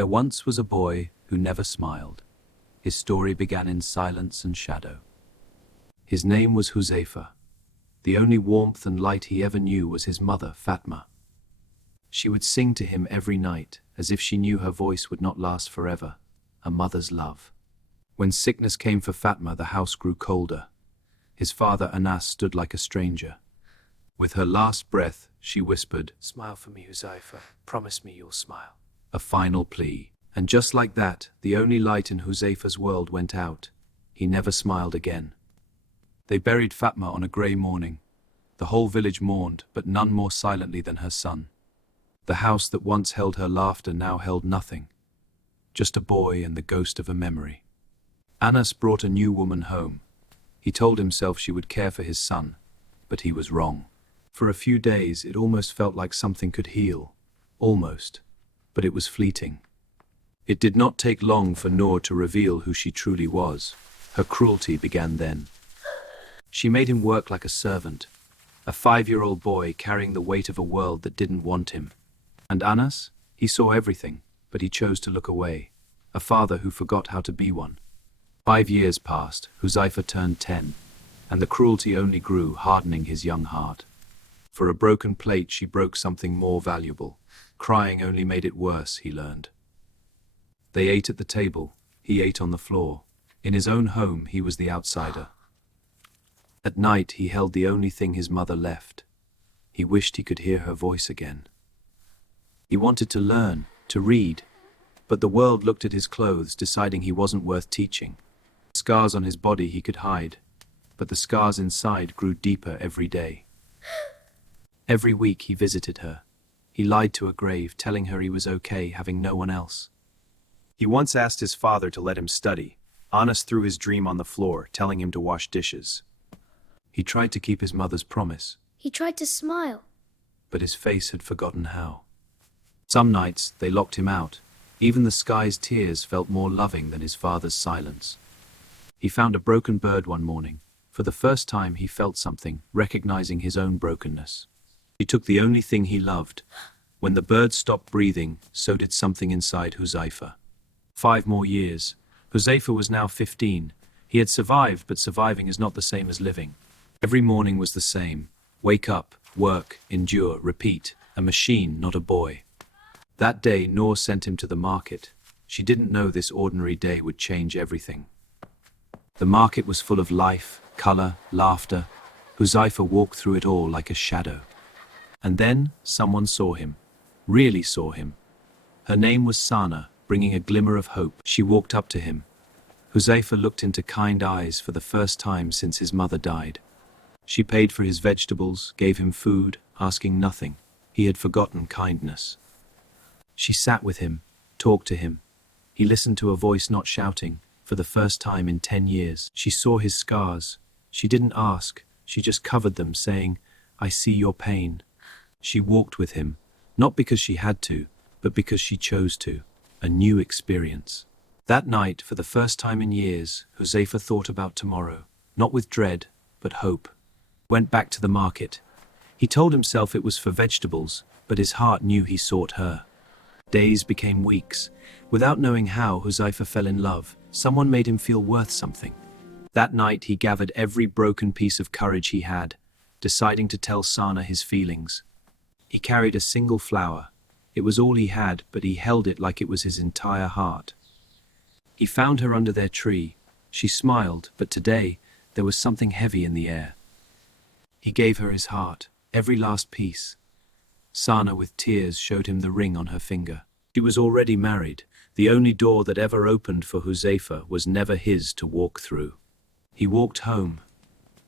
There once was a boy who never smiled. His story began in silence and shadow. His name was Huzaifa. The only warmth and light he ever knew was his mother, Fatma. She would sing to him every night, as if she knew her voice would not last forever, a mother's love. When sickness came for Fatma, the house grew colder. His father, Anas, stood like a stranger. With her last breath, she whispered, "Smile for me, Huzaifa. Promise me you'll smile." a final plea. And just like that, the only light in Huzaifa's world went out. He never smiled again. They buried Fatma on a grey morning. The whole village mourned, but none more silently than her son. The house that once held her laughter now held nothing. Just a boy and the ghost of a memory. Anas brought a new woman home. He told himself she would care for his son, but he was wrong. For a few days, it almost felt like something could heal. Almost. But it was fleeting. It did not take long for Noor to reveal who she truly was. Her cruelty began then. She made him work like a servant, a 5-year-old boy carrying the weight of a world that didn't want him. And Anas? He saw everything, but he chose to look away, a father who forgot how to be one. 5 years passed, Huzaifa turned 10, and the cruelty only grew, hardening his young heart. For a broken plate she broke something more valuable. Crying only made it worse, he learned. They ate at the table, he ate on the floor. In his own home he was the outsider. At night he held the only thing his mother left. He wished he could hear her voice again. He wanted to learn, to read, but the world looked at his clothes, deciding he wasn't worth teaching. Scars on his body he could hide, but the scars inside grew deeper every day. Every week he visited her. He lied to a grave, telling her he was okay, having no one else. He once asked his father to let him study. Anas threw his dream on the floor, telling him to wash dishes. He tried to keep his mother's promise. He tried to smile, But his face had forgotten how. Some nights they locked him out. Even the sky's tears felt more loving than his father's silence. He found a broken bird one morning. For the first time he felt something, recognizing his own brokenness. He took the only thing he loved. When the bird stopped breathing, so did something inside Huzaifa. 5 more years. Huzaifa was now 15. He had survived, but surviving is not the same as living. Every morning was the same. Wake up, work, endure, repeat. A machine, not a boy. That day, Noor sent him to the market. She didn't know this ordinary day would change everything. The market was full of life, color, laughter. Huzaifa walked through it all like a shadow. And then someone saw him. Really saw him. Her name was Sana, bringing a glimmer of hope. She walked up to him. Huzaifa looked into kind eyes for the first time since his mother died. She paid for his vegetables, gave him food, asking nothing. He had forgotten kindness. She sat with him, talked to him. He listened to a voice not shouting. For the first time in 10 years, she saw his scars. She didn't ask. She just covered them, saying, "I see your pain." She walked with him, not because she had to, but because she chose to. A new experience. That night, for the first time in years, Huzaifa thought about tomorrow, not with dread, but hope. Went back to the market. He told himself it was for vegetables, but his heart knew he sought her. Days became weeks. Without knowing how, Huzaifa fell in love. Someone made him feel worth something. That night he gathered every broken piece of courage he had, deciding to tell Sana his feelings. He carried a single flower. It was all he had, but he held it like it was his entire heart. He found her under their tree. She smiled, but today there was something heavy in the air. He gave her his heart, every last piece. Sana, with tears, showed him the ring on her finger. She was already married. The only door that ever opened for Huzaifa was never his to walk through. He walked home,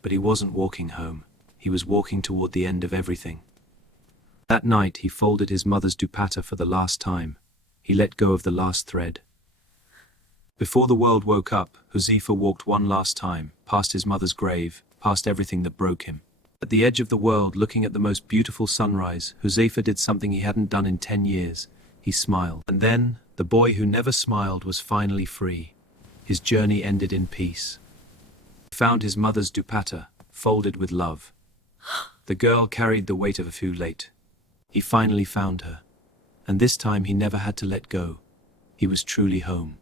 but he wasn't walking home. He was walking toward the end of everything. That night he folded his mother's dupatta for the last time. He let go of the last thread. Before the world woke up, Huzaifa walked one last time, past his mother's grave, past everything that broke him. At the edge of the world, looking at the most beautiful sunrise, Huzaifa did something he hadn't done in 10 years. He smiled. And then, the boy who never smiled was finally free. His journey ended in peace. He found his mother's dupatta, folded with love. The girl carried the weight of a few late. He finally found her. And this time he never had to let go. He was truly home.